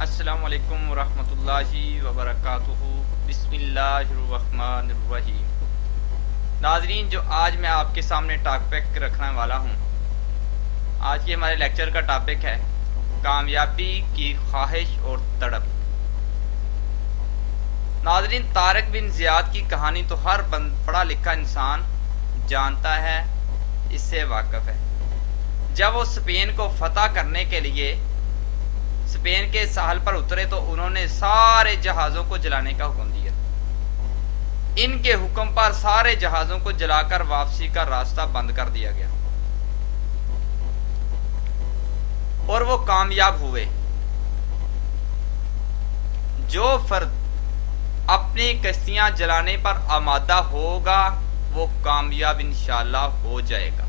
السلام علیکم ورحمۃ اللہ وبرکاتہ۔ بسم اللہ الرحمن الرحیم۔ ناظرین، جو آج میں آپ کے سامنے ٹاپک رکھنے والا ہوں، آج کے ہمارے لیکچر کا ٹاپک ہے کامیابی کی خواہش اور تڑپ۔ ناظرین، طارق بن زیاد کی کہانی تو ہر پڑھا لکھا انسان جانتا ہے، اس سے واقف ہے۔ جب وہ اسپین کو فتح کرنے کے لیے اسپین کے ساحل پر اترے تو انہوں نے سارے جہازوں کو جلانے کا حکم دیا۔ ان کے حکم پر سارے جہازوں کو جلا کر واپسی کا راستہ بند کر دیا گیا اور وہ کامیاب ہوئے۔ جو فرد اپنی کشتیاں جلانے پر آمادہ ہوگا وہ کامیاب انشاءاللہ ہو جائے گا۔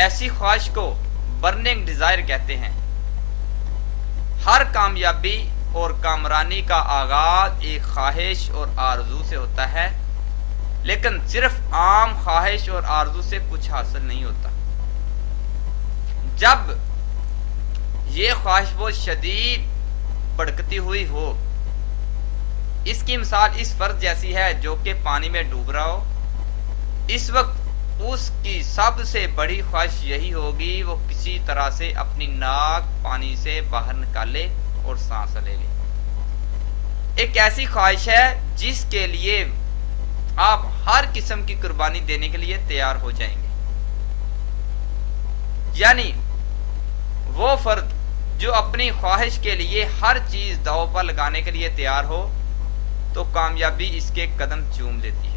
ایسی خواہش کو برننگ ڈیزائر کہتے ہیں۔ ہر کامیابی اور کامرانی کا آغاز ایک خواہش اور آرزو سے ہوتا ہے، لیکن صرف عام خواہش اور آرزو سے کچھ حاصل نہیں ہوتا۔ جب یہ خواہش وہ شدید بھڑکتی ہوئی ہو، اس کی مثال اس فرد جیسی ہے جو کہ پانی میں ڈوب رہا ہو۔ اس وقت اس کی سب سے بڑی خواہش یہی ہوگی وہ کسی طرح سے اپنی ناک پانی سے باہر نکالے اور سانس لے لے۔ ایک ایسی خواہش ہے جس کے لیے آپ ہر قسم کی قربانی دینے کے لیے تیار ہو جائیں گے۔ یعنی وہ فرد جو اپنی خواہش کے لیے ہر چیز داؤ پر لگانے کے لیے تیار ہو تو کامیابی اس کے قدم چوم لیتی ہے۔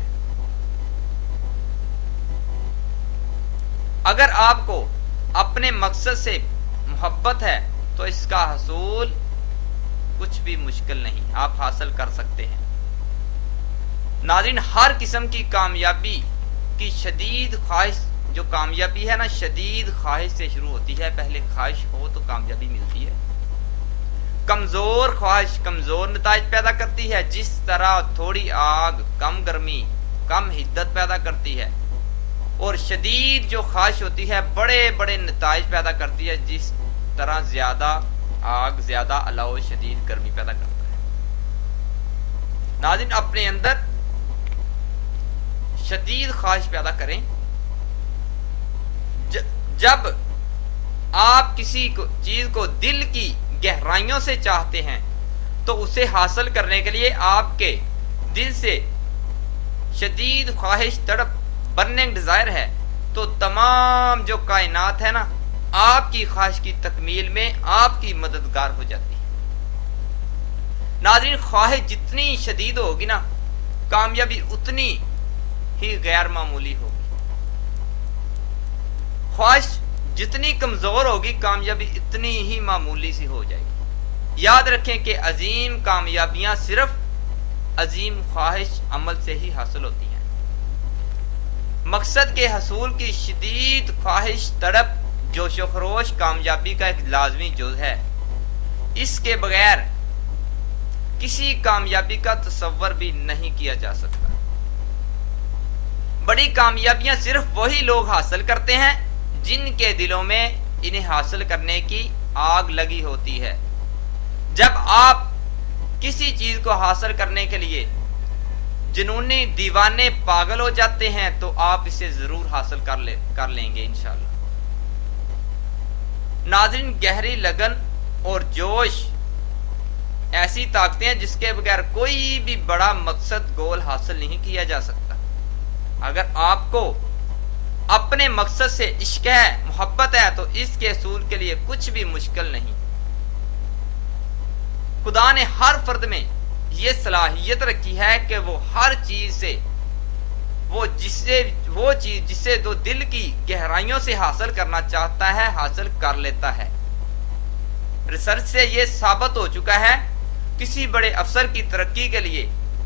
اگر آپ کو اپنے مقصد سے محبت ہے تو اس کا حصول کچھ بھی مشکل نہیں، آپ حاصل کر سکتے ہیں۔ ناظرین، ہر قسم کی کامیابی کی شدید خواہش، جو کامیابی ہے نا، شدید خواہش سے شروع ہوتی ہے۔ پہلے خواہش ہو تو کامیابی ملتی ہے۔ کمزور خواہش کمزور نتائج پیدا کرتی ہے، جس طرح تھوڑی آگ کم گرمی کم حدت پیدا کرتی ہے، اور شدید جو خواہش ہوتی ہے بڑے بڑے نتائج پیدا کرتی ہے، جس طرح زیادہ آگ زیادہ الاؤ شدید گرمی پیدا کرتا ہے۔ ناظرین، اپنے اندر شدید خواہش پیدا کریں۔ جب آپ کسی چیز کو دل کی گہرائیوں سے چاہتے ہیں تو اسے حاصل کرنے کے لیے آپ کے دل سے شدید خواہش تڑپ برننگ ڈیزائر ہے، تو تمام جو کائنات ہے نا، آپ کی خواہش کی تکمیل میں آپ کی مددگار ہو جاتی ہے۔ ناظرین، خواہش جتنی شدید ہوگی نا، کامیابی اتنی ہی غیر معمولی ہوگی۔ خواہش جتنی کمزور ہوگی، کامیابی اتنی ہی معمولی سی ہو جائے گی۔ یاد رکھیں کہ عظیم کامیابیاں صرف عظیم خواہش عمل سے ہی حاصل ہوتی ہیں۔ مقصد کے حصول کی شدید خواہش تڑپ جوش و خروش کامیابی کا ایک لازمی جز ہے۔ اس کے بغیر کسی کامیابی کا تصور بھی نہیں کیا جا سکتا۔ بڑی کامیابیاں صرف وہی لوگ حاصل کرتے ہیں جن کے دلوں میں انہیں حاصل کرنے کی آگ لگی ہوتی ہے۔ جب آپ کسی چیز کو حاصل کرنے کے لیے جنونی دیوانے پاگل ہو جاتے ہیں تو آپ اسے ضرور حاصل کر لیں گے انشاءاللہ۔ ناظرین، گہری لگن اور جوش ایسی طاقتیں ہیں جس کے بغیر کوئی بھی بڑا مقصد گول حاصل نہیں کیا جا سکتا۔ اگر آپ کو اپنے مقصد سے عشق ہے، محبت ہے، تو اس کے حصول کے لیے کچھ بھی مشکل نہیں۔ خدا نے ہر فرد میں یہ صلاحیت رکھی ہے کہ وہ ہر چیز سے وہ چیز جسے تو دل کی گہرائیوں سے حاصل کرنا چاہتا ہے حاصل کر لیتا ہے۔ ریسرچ سے یہ ثابت ہو چکا ہے، کسی بڑے افسر کی ترقی کے لیے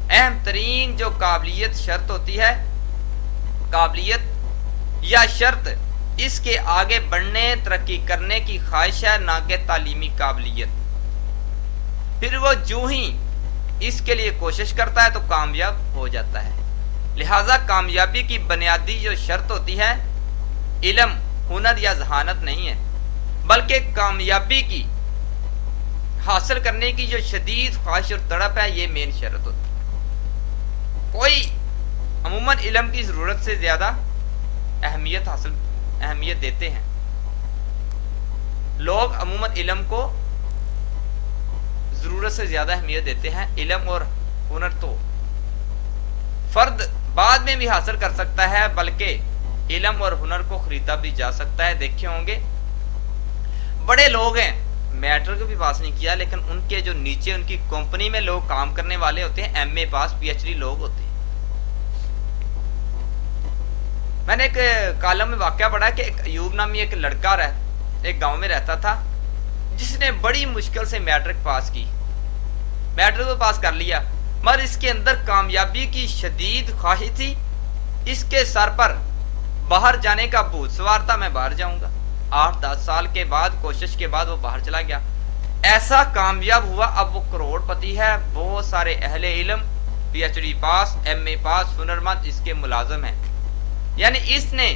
اہم ترین جو قابلیت شرط ہوتی ہے، قابلیت یا شرط اس کے آگے بڑھنے ترقی کرنے کی خواہش ہے، نہ کہ تعلیمی قابلیت۔ پھر وہ جو ہی اس کے لیے کوشش کرتا ہے تو کامیاب ہو جاتا ہے۔ لہذا کامیابی کی بنیادی جو شرط ہوتی ہے علم، ہنر یا ذہانت نہیں ہے، بلکہ کامیابی کی حاصل کرنے کی جو شدید خواہش اور تڑپ ہے، یہ مین شرط ہوتی ہے۔ کوئی عموماً علم کی ضرورت سے زیادہ اہمیت دیتے ہیں لوگ، عموماً علم کو ضرورت سے زیادہ اہمیت دیتے ہیں۔ علم اور ہنر تو فرد بعد میں بھی حاصل کر سکتا ہے، بلکہ علم اور ہنر کو خریدا بھی جا سکتا ہے۔ دیکھے ہوں گے بڑے لوگ ہیں، میٹر کو بھی پاس نہیں کیا، لیکن ان کے جو نیچے ان کی کمپنی میں لوگ کام کرنے والے ہوتے ہیں، ایم اے پاس پی ایچ ڈی لوگ ہوتے ہیں۔ میں نے ایک کالم میں واقعہ پڑھا کہ ایک ایوب نامی ایک لڑکا ایک گاؤں میں رہتا تھا، جس نے بڑی مشکل سے میٹرک پاس کی، میٹرک تو پاس کر لیا، مگر اس کے اندر کامیابی کی شدید خواہش تھی۔ اس کے سر پر باہر جانے کا بھوت سوار تھا، میں باہر جاؤں گا۔ 8-10 سال کے بعد کوشش کے بعد وہ باہر چلا گیا، ایسا کامیاب ہوا، اب وہ کروڑ پتی ہے، بہت سارے اہل علم پی ایچ ڈی پاس، ایم اے پاس، ہنرمند اس کے ملازم ہیں۔ یعنی اس نے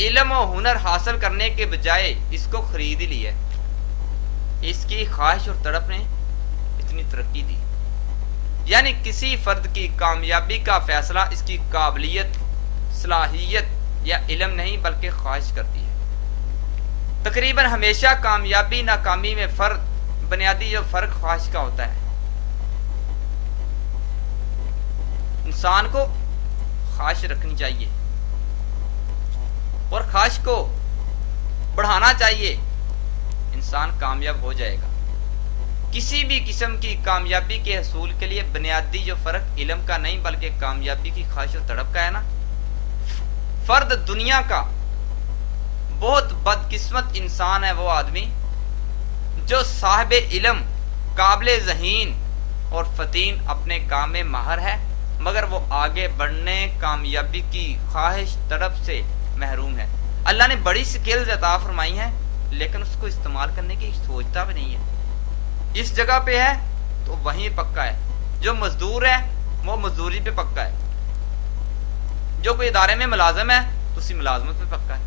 علم و ہنر حاصل کرنے کے بجائے اس کو خرید ہی لیا ہے۔ اس کی خواہش اور تڑپ نے اتنی ترقی دی۔ یعنی کسی فرد کی کامیابی کا فیصلہ اس کی قابلیت، صلاحیت یا علم نہیں، بلکہ خواہش کرتی ہے۔ تقریباً ہمیشہ کامیابی ناکامی میں بنیادی جو فرق خواہش کا ہوتا ہے۔ انسان کو خواہش رکھنی چاہیے اور خواہش کو بڑھانا چاہیے، انسان کامیاب ہو جائے گا۔ کسی بھی قسم کی کامیابی کے حصول کے لیے بنیادی جو فرق علم کا نہیں، بلکہ کامیابی کی خواہش و تڑپ کا ہے نا۔ فرد دنیا کا بہت بدقسمت انسان ہے وہ آدمی جو صاحب علم، قابل ذہین اور فتین، اپنے کام میں ماہر ہے، مگر وہ آگے بڑھنے، کامیابی کی خواہش تڑپ سے محروم ہے۔ اللہ نے بڑی سکلز عطا فرمائی ہیں، لیکن اس کو استعمال کرنے کی سوچتا بھی نہیں ہے۔ اس جگہ پہ ہے تو وہیں پکا ہے، جو مزدور ہے وہ مزدوری پہ پکا ہے، جو کوئی ادارے میں ملازم ہے اسی ملازمت پہ پکا ہے۔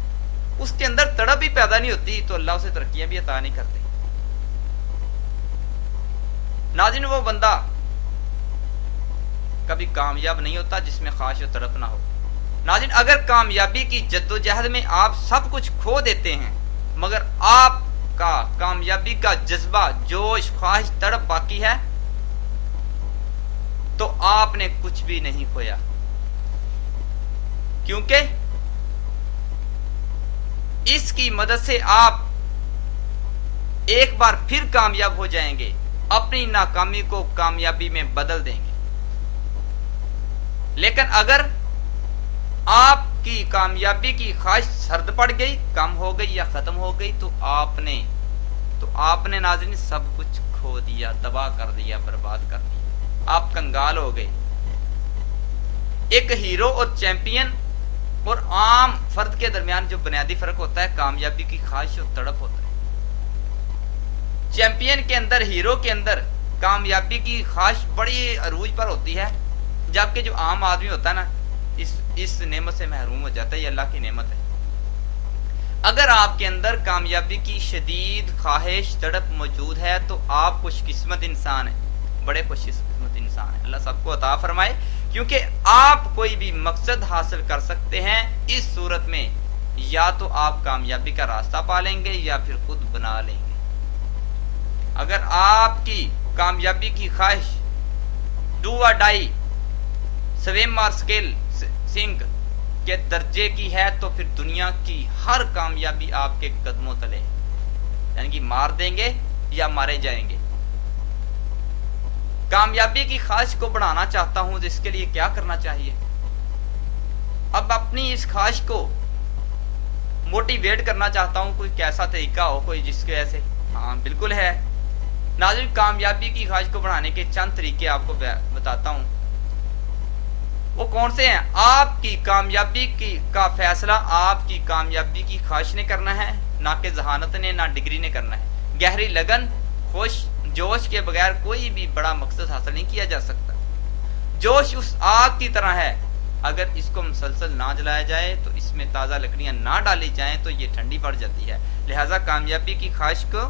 اس کے اندر تڑپ بھی پیدا نہیں ہوتی تو اللہ اسے ترقیاں بھی عطا نہیں کرتے۔ ناظرین، وہ بندہ کبھی کامیاب نہیں ہوتا جس میں خواہش و تڑپ نہ ہو۔ ناظرین، اگر کامیابی کی جدوجہد میں آپ سب کچھ کھو دیتے ہیں، مگر آپ کا کامیابی کا جذبہ، جوش، خواہش، تڑپ باقی ہے، تو آپ نے کچھ بھی نہیں کھویا، کیونکہ اس کی مدد سے آپ ایک بار پھر کامیاب ہو جائیں گے، اپنی ناکامی کو کامیابی میں بدل دیں گے۔ لیکن اگر آپ کی کامیابی کی خواہش سرد پڑ گئی، کم ہو گئی یا ختم ہو گئی، تو آپ نے ناظرین سب کچھ کھو دیا، تباہ کر دیا، برباد کر دیا، آپ کنگال ہو گئے۔ ایک ہیرو اور چیمپئن اور عام فرد کے درمیان جو بنیادی فرق ہوتا ہے، کامیابی کی خواہش اور تڑپ ہوتا ہے۔ چیمپئن کے اندر، ہیرو کے اندر کامیابی کی خواہش بڑی عروج پر ہوتی ہے، جبکہ جو عام آدمی ہوتا ہے نا، اس نعمت سے محروم ہو جاتا ہے۔ یہ اللہ کی نعمت ہے۔ اگر آپ کے اندر کامیابی کی شدید خواہش، تڑپ موجود ہے تو آپ خوش قسمت انسان ہیں، بڑے خوش قسمت انسان ہیں۔ اللہ سب کو عطا فرمائے، کیونکہ آپ کوئی بھی مقصد حاصل کر سکتے ہیں اس صورت میں، یا تو آپ کامیابی کا راستہ پا لیں گے یا پھر خود بنا لیں گے۔ اگر آپ کی کامیابی کی خواہش ڈو اور ڈائی، سویم اور اسکیل سنگ کے درجے کی ہے، تو پھر دنیا کی ہر کامیابی آپ کے قدموں تلے، یعنی کہ مار دیں گے یا مارے جائیں گے۔ کامیابی کی خواہش کو بڑھانا چاہتا ہوں، اس کے لیے کیا کرنا چاہیے؟ اب اپنی اس خواہش کو موٹیویٹ کرنا چاہتا ہوں، کوئی کیسا طریقہ ہو، کوئی جس کے ایسے، ہاں بالکل ہے ناظرین۔ کامیابی کی خواہش کو بڑھانے کے چند طریقے آپ کو بتاتا ہوں۔ وہ کون سے ہیں؟ آپ کی کامیابی کا فیصلہ آپ کی کامیابی کی خواہش نے کرنا ہے، نہ کہ ذہانت نے، نہ ڈگری نے کرنا ہے۔ گہری لگن، جوش کے بغیر کوئی بھی بڑا مقصد حاصل نہیں کیا جا سکتا۔ جوش اس آگ کی طرح ہے، اگر اس کو مسلسل نہ جلایا جائے تو اس میں تازہ لکڑیاں نہ ڈالی جائیں تو یہ ٹھنڈی پڑ جاتی ہے۔ لہٰذا کامیابی کی خواہش کو